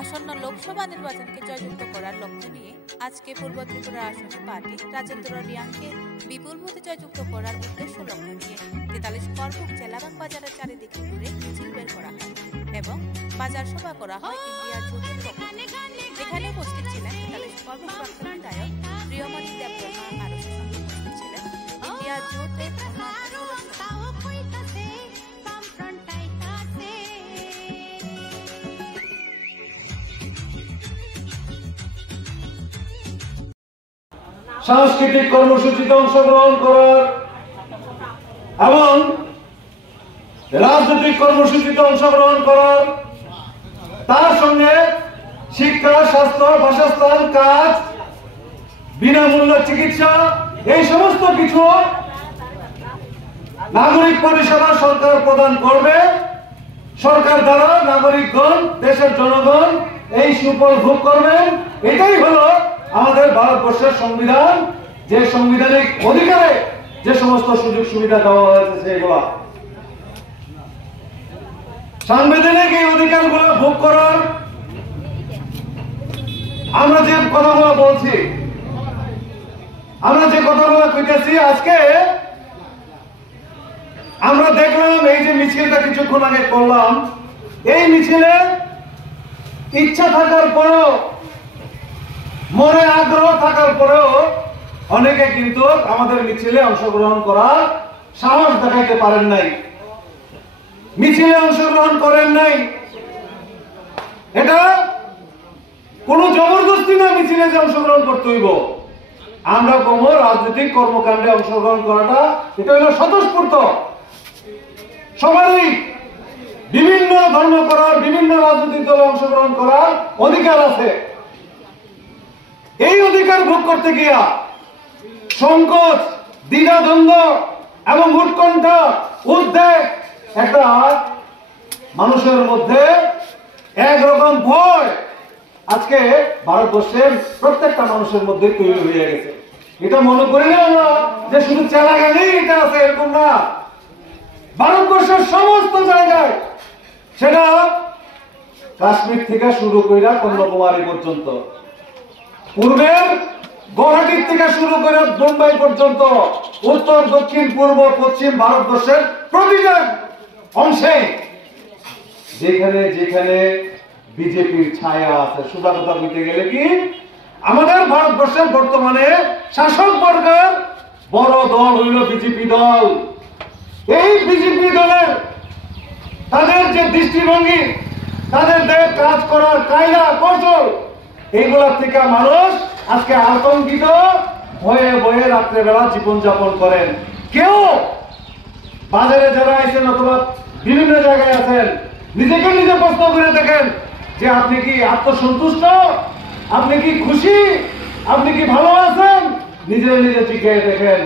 আসন্ন লোকসভা নির্বাচনকে জয়যুক্ত করার লক্ষ্য নিয়ে আজকে পূর্ব ত্রিপুরা আসনে পার্টি রাজেন্দ্র রিয়াংকে বিপুল ভোটে জয়যুক্ত করার উদ্দেশ্য লক্ষ্য নিয়ে 43 করবুক জেলাবাগ বাজারের চারিদিকে ঘুরে মিছিল বের করা হয় এবং বাজার সভা করা হয় ইন্ডিয়া জোটের পক্ষ থেকে। এখানে উপস্থিত ছিলেন 43 করবুক প্রাক্তন বিধায়ক প্রিয়মণি দেববর্মা, আরও সঙ্গে উপস্থিত ছিলেন ইন্ডিয়া জোটের সাংস্কৃতিক কর্মসূচিতে অংশগ্রহণ করার এবং রাজনৈতিক কর্মসূচিতে অংশগ্রহণ করার, তার সঙ্গে শিক্ষা, স্বাস্থ্য, বাসস্থান, কাজ, বিনামূল্য চিকিৎসা, এই সমস্ত কিছু নাগরিক পরিষেবা সরকার প্রদান করবে। সরকার দ্বারা নাগরিকগণ, দেশের জনগণ এই সুফল ভোগ করবেন। এটাই হলো আমাদের ভারতবর্ষের সংবিধান, যে সাংবিধানিক অধিকারে যে সমস্ত সুযোগ সুবিধা দেওয়া হয়েছে সেগুলো সাংবিধানিক এই অধিকারগুলো ভোগ করার আমরা যে কথাগুলো বলছি, আমরা যে কথাগুলো কইতেছি, আজকে আমরা দেখলাম এই যে মিছিলটা কিছুক্ষণ আগে করলাম, এই মিছিলে ইচ্ছা থাকার পরেও, মনে আগ্রহ থাকার পরেও অনেকে কিন্তু আমাদের মিছিলে অংশগ্রহণ করার সাহস দেখাইতে পারেন নাই, মিছিলে অংশগ্রহণ করেন নাই। এটা কোন জবরদস্তি না মিছিলে যে অংশগ্রহণ করতে হইব। আমরা কোন রাজনৈতিক কর্মকাণ্ডে অংশগ্রহণ করাটা এটা হলো স্বতঃস্ফূর্ত। সবারই বিভিন্ন ধর্ম করার, বিভিন্ন রাজনৈতিক দলে অংশগ্রহণ করার অধিকার আছে। এই অধিকার ভোগ করতে গিয়া সংকোচ, দ্বিধাদ্বন্দ্ব এবং উৎকণ্ঠা, উদ্বেগ একটা মানুষের মধ্যে একরকম ভয় আজকে ভারতবর্ষের প্রত্যেকটা মানুষের মধ্যে তৈরি হয়ে গেছে। এটা মনে করি না আমরা যে শুধু চেলাগানেই এটা আছে, এরকম না। ভারতবর্ষের সমস্ত জায়গায়, সেটা কাশ্মীর থেকে শুরু করে কন্যাকুমারী পর্যন্ত, পূর্বের গুয়াহাটির থেকে শুরু করে মুম্বাই পর্যন্ত, উত্তর, দক্ষিণ, পূর্ব, পশ্চিম ভারতবর্ষের প্রতিটা অংশে যেখানে যেখানে বিজেপির ছায়া আছে, সোজা কথা বলতে গেলে কি আমাদের ভারতবর্ষের বর্তমানে শাসক বর্গের বড় দল হইল বিজেপি দল। এই বিজেপি দলের তাদের যে দৃষ্টিভঙ্গি, তাদের কাজ করার কায়দা কৌশল, এইগুলোর থেকে মানুষ আজকে আতঙ্কিত ভয়ে ভয়ে রাত্রেবেলা জীবনযাপন করেন। কেউ বাজারে যারা আছেন অথবা বিভিন্ন জায়গায় আছেন, নিজেকে নিজে প্রশ্ন করে দেখেন যে আপনি কি আত্মসন্তুষ্ট, আপনি কি খুশি, আপনি কি ভালো আছেন, নিজে নিজে জিজ্ঞেস দেখেন।